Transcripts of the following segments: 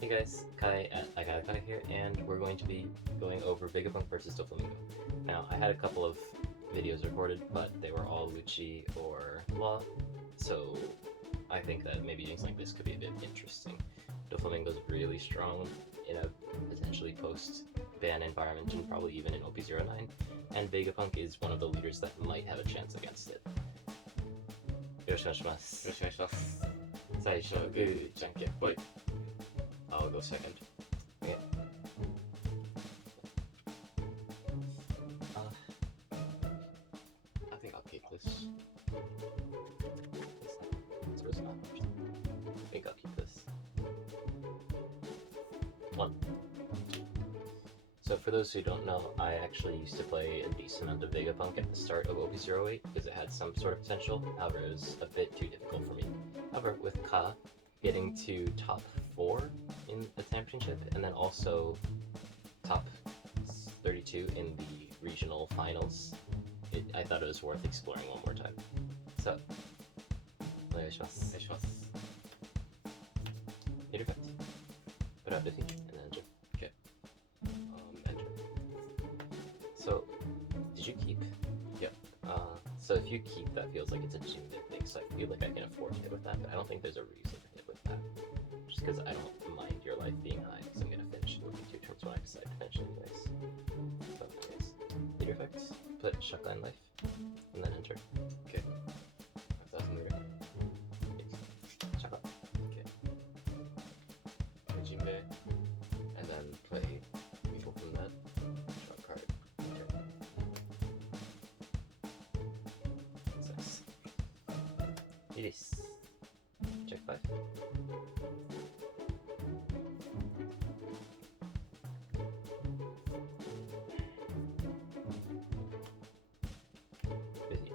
Hey guys, Kai at Kai here, and we're going to be going over Vegapunk versus Doflamingo. Now, I had a couple of videos recorded, but they were all Lucci or Law, so I think that maybe things like this could be a bit interesting. Doflamingo's really strong in a potentially post-ban environment and probably even in OP09, and Vegapunk is one of the leaders that might have a chance against it. よろしくお願いします。よろしくお願いします。最初はグー、じゃんけんぽい。I'll go second. Okay. I think I'll keep this. It's really not. I think I'll keep this. 1. So for those who don't know, I actually used to play a decent amount of Vegapunk at the start of OP08 because it had some sort of potential, however it was a bit too difficult for me. However, with Ka getting to top 4 in the championship, and then also top 32 in the regional finals, I thought it was worth exploring one more time. So, お願いします。お願いします。Hit effect. Put out defeat, and then enter. Okay. Enter. So, did you keep? Yep. So if you keep, that feels like it's a gym thing, so I feel like I can afford to hit with that, but I don't think there's a reason to hit with that. Just because I don't mind your life being high, because I'm going to finish looking 2 turns when I decide to finish anyways. So anyways, hit your effects, put shotgun life, and then enter. Okay. 5,000 meter. Shotgun. Okay. Jinbei. And then play people from that. Draw a card. Okay. 6. Release. Check 5. Busy.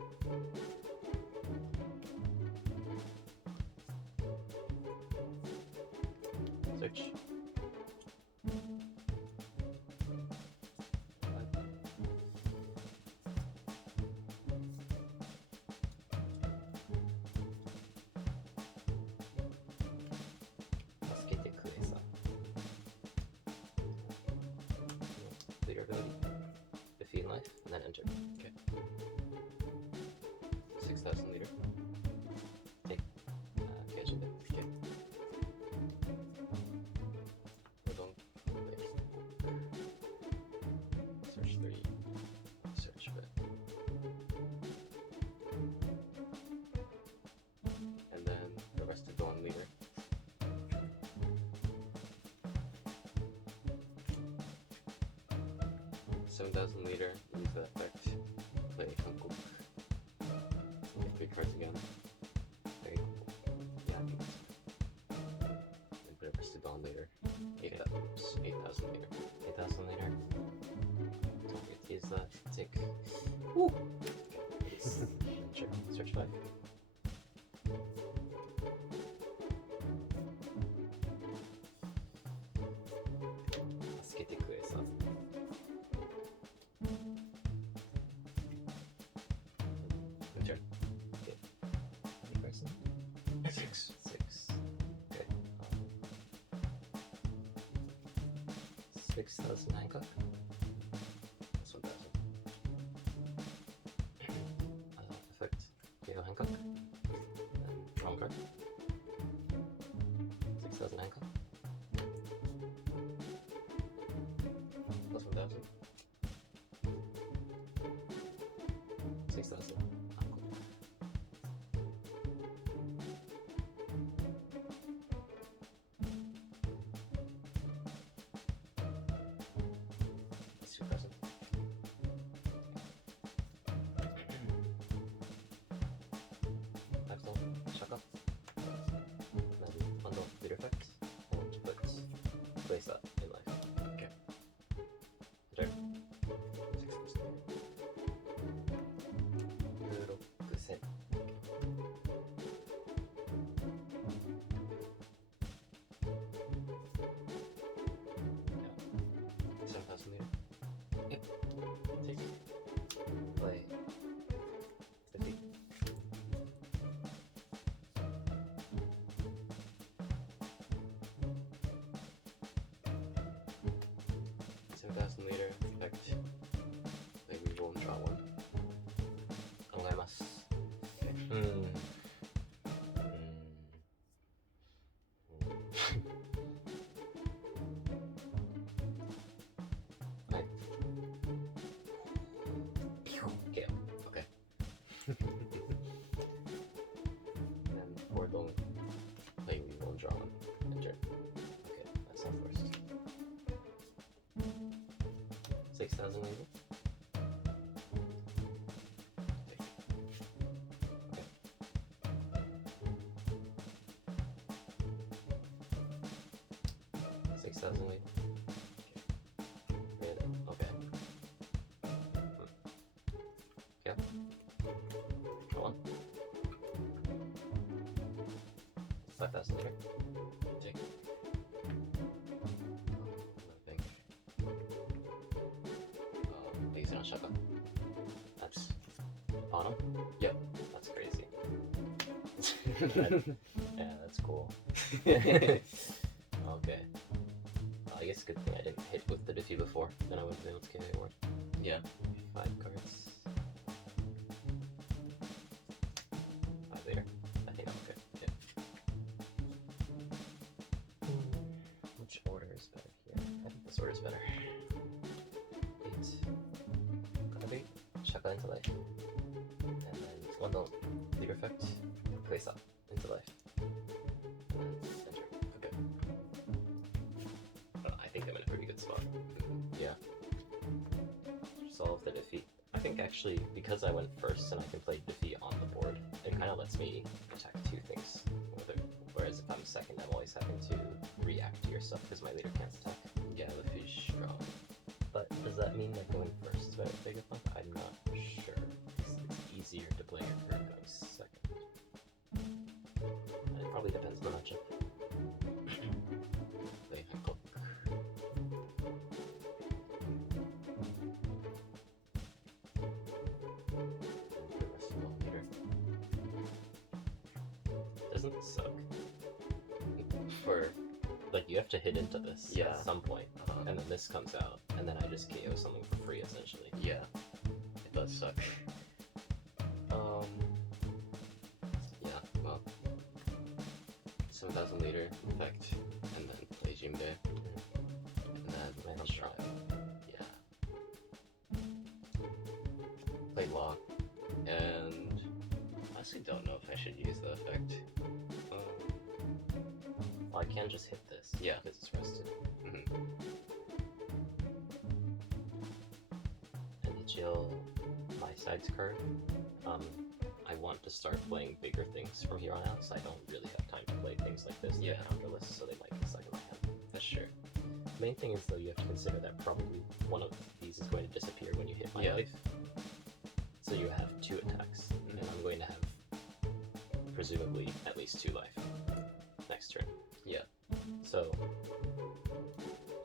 Search. 助けてくれさ。Leader ability. Defeat life, and then enter. Okay. 6,000 liter. Take. Catch it. Okay. Hold on. Search 3. Search but. And then the rest of the 1 liter. $7,000 use that effect. Play Hankook. Get 3 cards again. Very cool. Yeah, I think so. And put a rest of Dawn later. 8,000 later. 8,000 later. Don't forget to use that. Take. Woo! Release. Sure. Search 5.助けてくれさ。Turn. Okay. Any person? 6. 6. Okay. 6,000 Hancock. That's 1,000. Effect. KO Hancock. Then draw one card. 6,000 Hancock. That's 1,000. 6,000 Hancock. That's 2,000. Excellent. Shut up. Then bundle leader effect. And put place that in life. Okay. Enter. 6,000. 16,000. Yeah. 7,000 liter. Yep. Take. Play. Defeat. 7,000 liter effect. Play reroll and draw 1. Omagaimasu. Okay. Right. Okay. Okay. And board will play reroll and draw 1. Enter. Okay, that's not first. 6,000 maybe? Okay. 6,000 maybe? Okay. Okay. Yep. Go on. 5,000 later. Take. I think. These are not shotgun. That's on him? Yep. That's crazy. Yeah, that's cool. Okay. I guess good thing I didn't hit with the defeat before, then I wouldn't be able to get the award. Yeah. 5 cards. 5 later. I think I'm okay. Yep. Which order is better here? I think this order is better. 8. Gonna shaka into life. And then 1 don't leave effect. Place up into life. And then enter. Okay. I think I'm in a pretty good spot. Yeah. Solve the defeat. I think actually, because I went first and I can play defeat on the board, it kind of lets me attack 2 things. Whereas if I'm second, I'm always having to react to your stuff because my leader can't attack. Yeah, the fish strong. But does that mean that going first is better for Vegapunk? I'm not sure. It's easier to play your turn going second. And it probably depends on the matchup. Play Hancock. Doesn't it suck? For, like, you have to hit into this Yeah. at some point, and then this comes out, and then I just KO something for free, essentially. Yeah. It does suck. Yeah, well. 7,000 liter effect, and then play Jimbe. And then Man, I'll strong. try. Yeah. Play Law. And I honestly don't know if I should use the effect. Well, I can just hit this. Yeah. Because it's rested. And you chill my sides card. I want to start playing bigger things from here on out, so I don't really have time to play things like this. Yeah. That are counterless, so they might get stuck in my hand. That's sure. The main thing is, though, you have to consider that probably one of these is going to disappear when you hit my Yeah. life. So you have 2 attacks, and I'm going to have presumably at least 2 life next turn. Yeah. So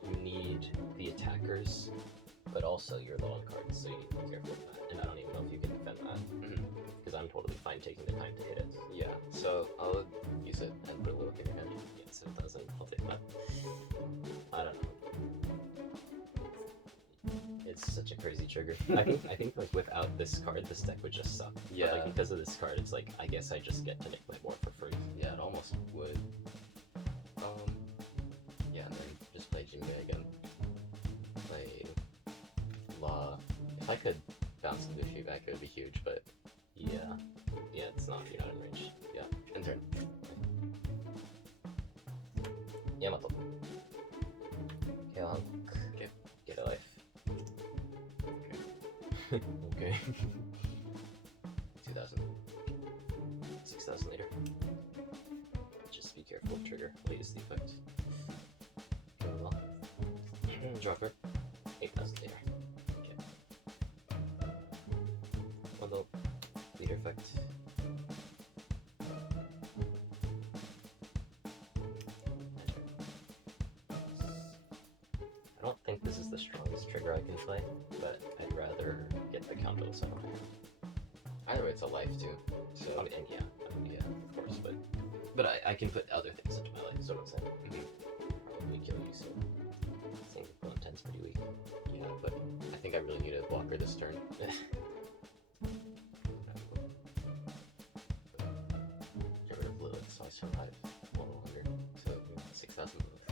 you need the attackers, but also you're low on cards, so you need to be careful of that. And I don't even know if you can defend that, because I'm totally fine taking the time to hit it. Yeah, so I'll use it and put a little in your hand. Yeah, 7,000. I'll take that. I don't know. It's such a crazy trigger. I think like without this card, this deck would just suck. Yeah. But, like, because of this card, it's like I guess I just get to make my board for free. Yeah, it almost would. Yeah, and then just play Jinbei again. Play Law. If I could bounce the Luffy back, it would be huge, but Yeah. Yeah, it's not. You're not in range. yeah, end turn. Yamato. Keonk. Okay. Get a life. Okay. Okay. 2,000. 6,000 later. Just be careful of trigger. I'll use the effect. Going well. Draw card. 8,000 later. Okay. One low. Leader effect. I don't think this is the strongest trigger I can play, but I'd rather get the counterless out of my hand. Either way, it's a life too. So I mean, and yeah, of course, but I can put other things into my life, is what I'm saying. Probably kill you, so I think the 10's pretty weak. think I really need a blocker this turn. Get rid of Lilith so I survive 100. So 6,000 Lilith.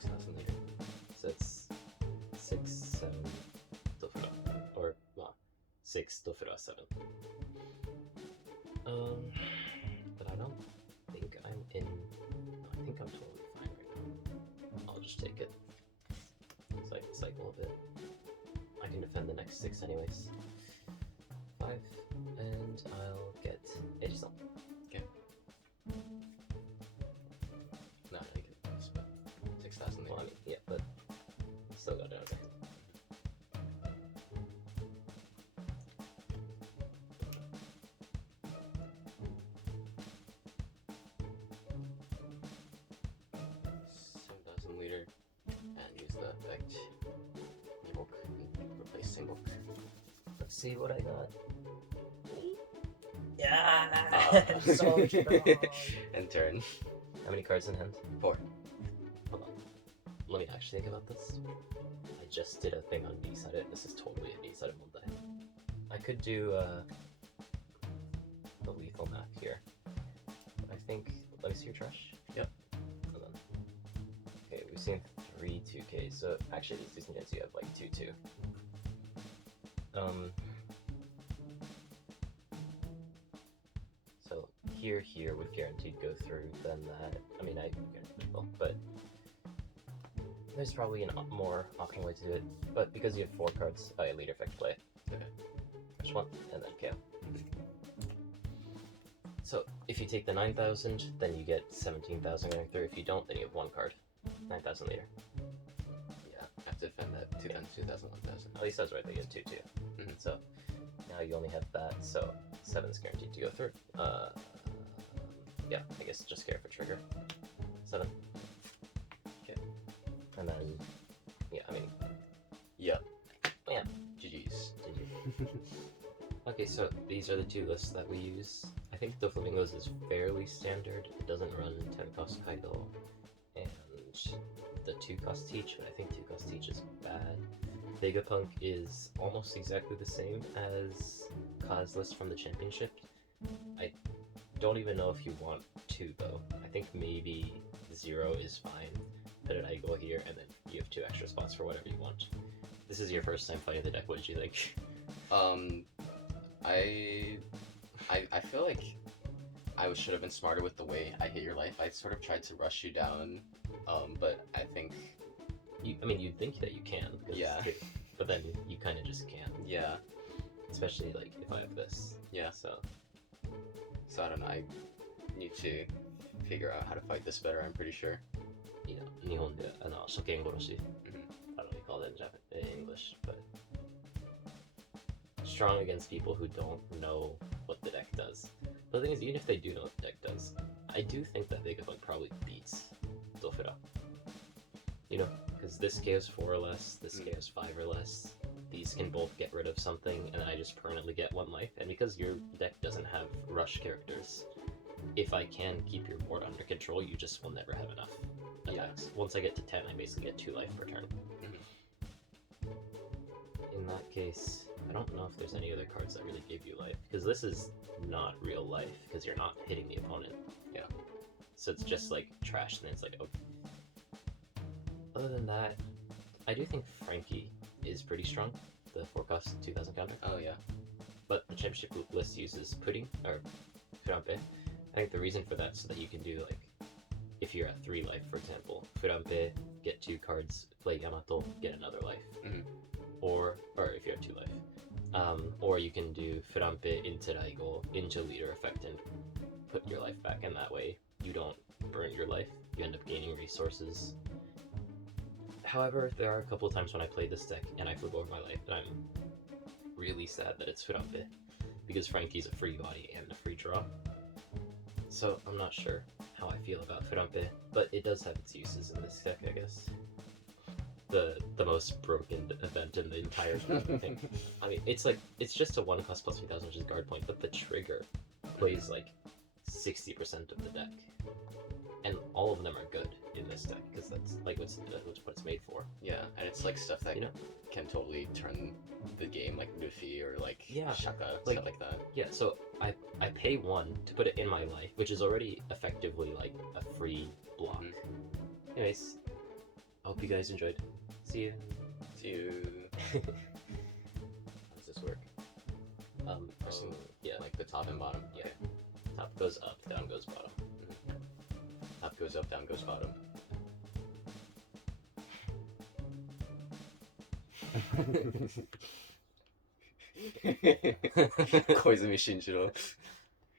6,000 later. So it's 6, 7 Dofura. Or, well, 6 Dofura 7. But I don't think I'm in. I think I'm totally fine right now. I'll just take it. Cycle a bit. I can defend the next 6 anyways. 5, and I'll get Edison. Okay. No, I get this, but 6,000 later. Well, I mean, yeah, but still got it. Okay. Leader and use the effect Nibok and replace Single. Let's see what I got. Yeah, Oh. so strong. And turn. How many cards in hand? 4. Hold on. Let me actually think about this. I just did a thing on D-sided. This is totally a D-sided Monday. I could do the lethal map here. I think. Let me see your trash. Yep. Hold on. Okay, we've seen 3 2Ks. So actually, these two you have like 2-2. So here would guaranteed go through. Then that. I mean, I guaranteed it will, but there's probably a more optimal way to do it. But because you have 4 cards, leader effect play. Okay. First one, and then KO. So if you take the 9,000, then you get 17,000 going through. If you don't, then you have 1 card. 9,000 leader. Yeah, I have to defend that 2,000, 2,000, 1,000. At least I was right, they get 2-2. Mhm. So now you only have that, so 7's guaranteed to go through. Yeah, I guess just care for trigger. 7. Okay. And then, yeah, I mean, Yep. yeah. GG's. Okay, so these are the 2 lists that we use. I think Doflamingo's is fairly standard. It doesn't run 10 cost Kaido and the 2 cost Teach, but I think 2 cost Teach is bad. Vegapunk is almost exactly the same as Kaz list from the championship. I don't even know if you want 2 though. I think maybe 0 is fine. Put an Aigo here, and then you have 2 extra spots for whatever you want. This is your first time fighting the deck. What did you think? I feel like I should have been smarter with the way I hit your life. I sort of tried to rush you down, but I think You'd think that you can. Yeah. But then you kind of just can't. yeah, Especially like if I have this. yeah. So So I don't know. I need to figure out how to fight this better. I'm pretty sure. you know, 日本で初見殺し. Mhm. I don't know what you call it in English, but strong against people who don't know what the deck does. But the thing is, even if they do know what the deck does, I do think that Vegapunk probably beats Dofura. You know, because this KO's 4 or less, this KO's 5 or less. These can both get rid of something, and then I just permanently get 1 life. And because your deck doesn't have rush characters, if I can keep your board under control, you just will never have enough attacks. Yeah. Once I get to 10, I basically get 2 life per turn. In that case, I don't know if there's any other cards that really give you life, because this is not real life, because you're not hitting the opponent. Yeah. So it's just like trash, and then it's like, oh. Other than that, I do think Frankie is pretty strong, the 4 cost 2,000 counter. Oh yeah. But the championship list uses pudding, or furampe. I think the reason for that is so that you can do, like, if you're at 3 life, for example, furampe, get 2 cards, play Yamato, get another life. Mhm. Or if you're at 2 life. Or you can do furampe into Raigo, into leader effect, and put your life back, and that way you don't burn your life, you end up gaining resources. However, there are a couple of times when I played this deck and I flip over my life, and I'm really sad that it's furampe, because Frankie's a free body and a free draw. So I'm not sure how I feel about furampe, but it does have its uses in this deck, I guess. The most broken event in the entire thing. I mean, it's just a 1 cost plus 3,000, which is guard point, but the trigger plays like 60% of the deck, and all of them are good in this deck because that's like what it's made for. Yeah, and it's like stuff that You know? can totally turn the game, like Luffy or like Yeah, Shaka, like- stuff like that. Yeah, so I pay 1 to put it in my life, which is already effectively like a free block. Mhm. Anyways, I hope you guys enjoyed. See you. See you. How does this work? Pressing Yeah, like the top and bottom. Yeah. Okay. top goes up, down goes bottom. Top goes up, down goes bottom. Koizumi Shinjiro.